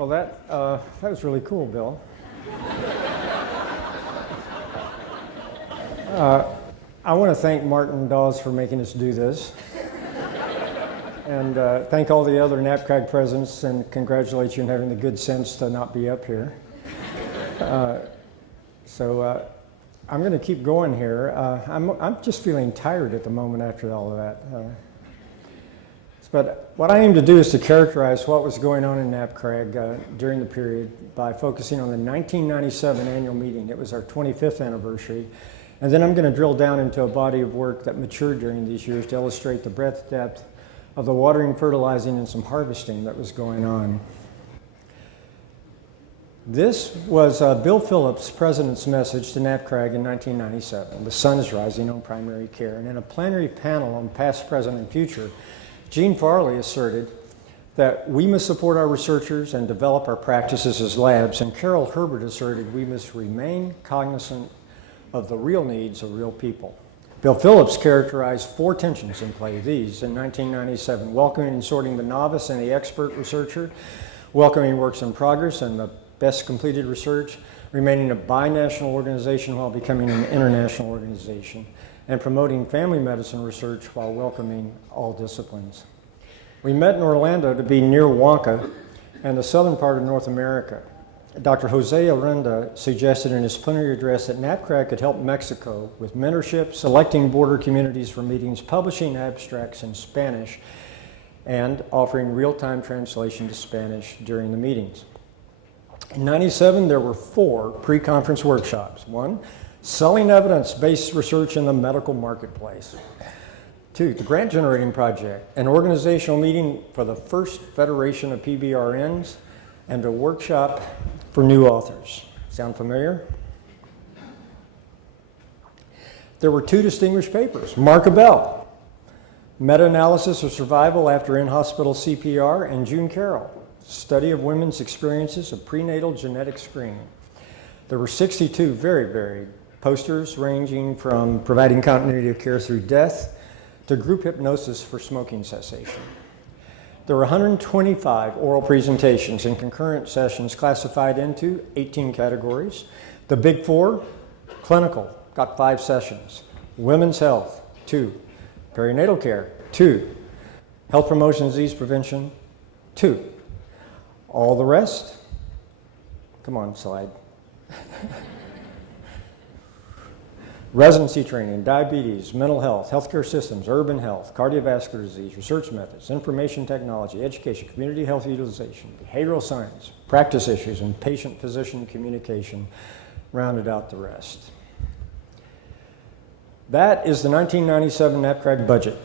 Well, that was really cool, Bill. I want to thank Martin Dawes for making us do this. And thank all the other NAPCRAG presidents and congratulate you on having the good sense to not be up here. So I'm going to keep going here. I'm just feeling tired at the moment after all of that. But what I aim to do is to characterize what was going on in NAPCRAG during the period by focusing on the 1997 annual meeting. It was our 25th anniversary. And then I'm going to drill down into a body of work that matured during these years to illustrate the breadth, depth of the watering, fertilizing, and some harvesting that was going on. This was Bill Phillips' president's message to NAPCRAG in 1997. The sun is rising on primary care. And in a plenary panel on past, present, and future, Gene Farley asserted that we must support our researchers and develop our practices as labs, and Carol Herbert asserted we must remain cognizant of the real needs of real people. Bill Phillips characterized four tensions in play. These, in 1997, welcoming and sorting the novice and the expert researcher, welcoming works in progress and the best completed research, remaining a binational organization while becoming an international organization, and promoting family medicine research while welcoming all disciplines. We met in Orlando to be near Wonka and the southern part of North America. Dr. Jose Aranda suggested in his plenary address that NAPCRAG could help Mexico with mentorship, selecting border communities for meetings, publishing abstracts in Spanish, and offering real-time translation to Spanish during the meetings. In '97, there were 4 pre-conference workshops. 1, selling evidence-based research in the medical marketplace. 2, the Grant Generating Project, an organizational meeting for the first Federation of PBRNs, and a workshop for new authors. Sound familiar? There were 2 distinguished papers. Mark Abell, Meta-Analysis of Survival After In-Hospital CPR, and June Carroll, Study of Women's Experiences of Prenatal Genetic Screening. There were 62 very varied posters ranging from providing continuity of care through death to group hypnosis for smoking cessation. There were 125 oral presentations and concurrent sessions classified into 18 categories. The big 4, clinical, got 5 sessions. Women's health, 2. Perinatal care, 2. Health promotion, disease prevention, 2. All the rest, come on, slide. Residency training, diabetes, mental health, healthcare systems, urban health, cardiovascular disease, research methods, information technology, education, community health utilization, behavioral science, practice issues, and patient-physician communication rounded out the rest. That is the 1997 NAPCRAG budget.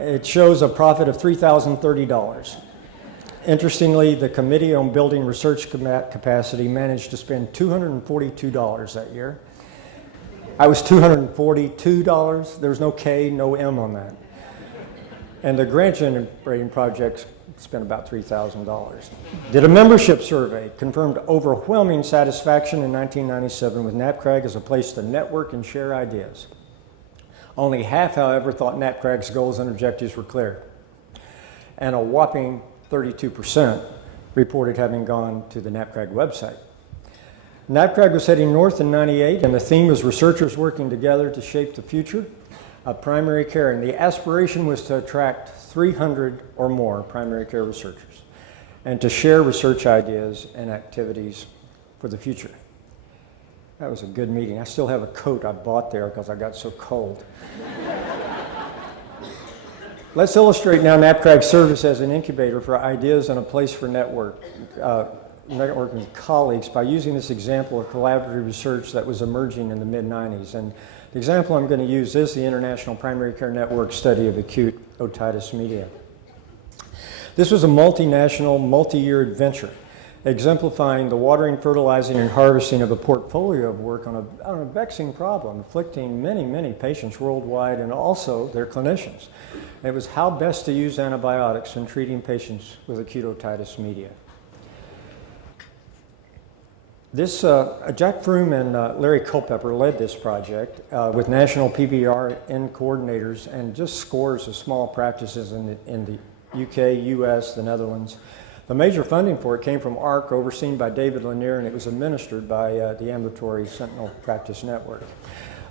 It shows a profit of $3,030. Interestingly, the Committee on Building Research Capacity managed to spend $242 that year. I was $242. There was no K, no M on that. And the Grant Generating Project spent about $3,000. Did a membership survey, confirmed overwhelming satisfaction in 1997 with NAPCRAG as a place to network and share ideas. Only half, however, thought NAPCRAG's goals and objectives were clear. And a whopping 32% reported having gone to the NAPCRAG website. NAPCRAG was heading north in '98, and the theme was researchers working together to shape the future of primary care. And the aspiration was to attract 300 or more primary care researchers and to share research ideas and activities for the future. That was a good meeting. I still have a coat I bought there because I got so cold. Let's illustrate now NAPCRAG's service as an incubator for ideas and a place for networking with colleagues by using this example of collaborative research that was emerging in the mid-90s. And the example I'm going to use is the International Primary Care Network study of acute otitis media. This was a multinational, multi-year adventure exemplifying the watering, fertilizing, and harvesting of a portfolio of work on a vexing problem afflicting many, many patients worldwide and also their clinicians. And it was how best to use antibiotics when treating patients with acute otitis media. Jack Froome and Larry Culpepper led this project with national PBRN coordinators and just scores of small practices in the UK, US, the Netherlands. The major funding for it came from ARC, overseen by David Lanier, and it was administered by the Ambulatory Sentinel Practice Network.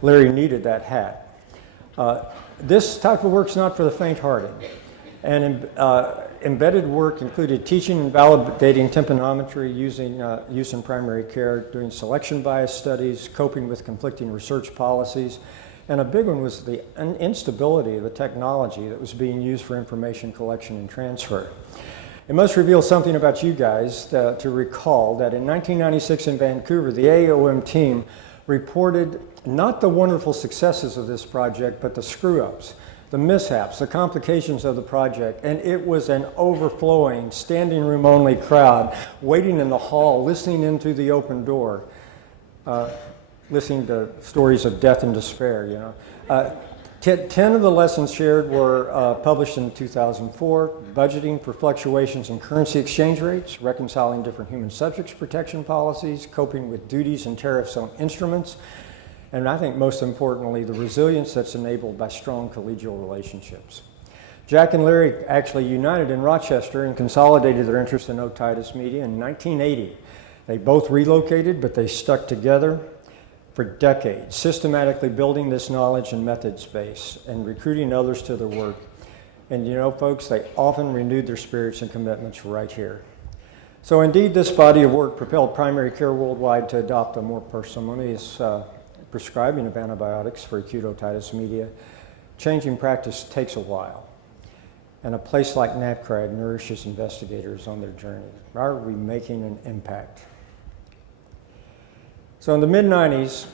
Larry needed that hat. This type of work's not for the faint-hearted. And embedded work included teaching and validating tympanometry, use in primary care, doing selection bias studies, coping with conflicting research policies, and a big one was the instability of the technology that was being used for information collection and transfer. It must reveal something about you guys to recall that in 1996 in Vancouver, the AOM team reported not the wonderful successes of this project, but the screw-ups, the mishaps, the complications of the project, and it was an overflowing, standing room only crowd waiting in the hall, listening in through the open door, listening to stories of death and despair, you know. 10 of the lessons shared were published in 2004, budgeting for fluctuations in currency exchange rates, reconciling different human subjects protection policies, coping with duties and tariffs on instruments, and I think most importantly, the resilience that's enabled by strong collegial relationships. Jack and Larry actually united in Rochester and consolidated their interest in otitis media in 1980. They both relocated, but they stuck together for decades, systematically building this knowledge and methods base and recruiting others to their work. And you know, folks, they often renewed their spirits and commitments right here. So indeed, this body of work propelled primary care worldwide to adopt a more parsimonious prescribing of antibiotics for acute otitis media. Changing practice takes a while, and a place like NAPCRAG nourishes investigators on their journey. Are we making an impact? So in the mid-90s,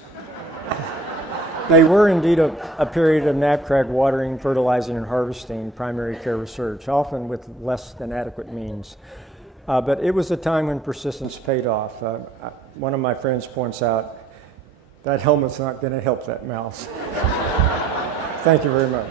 they were indeed a period of NAPCRAG watering, fertilizing, and harvesting primary care research, often with less than adequate means. But it was a time when persistence paid off. One of my friends points out, that helmet's not going to help that mouse. Thank you very much.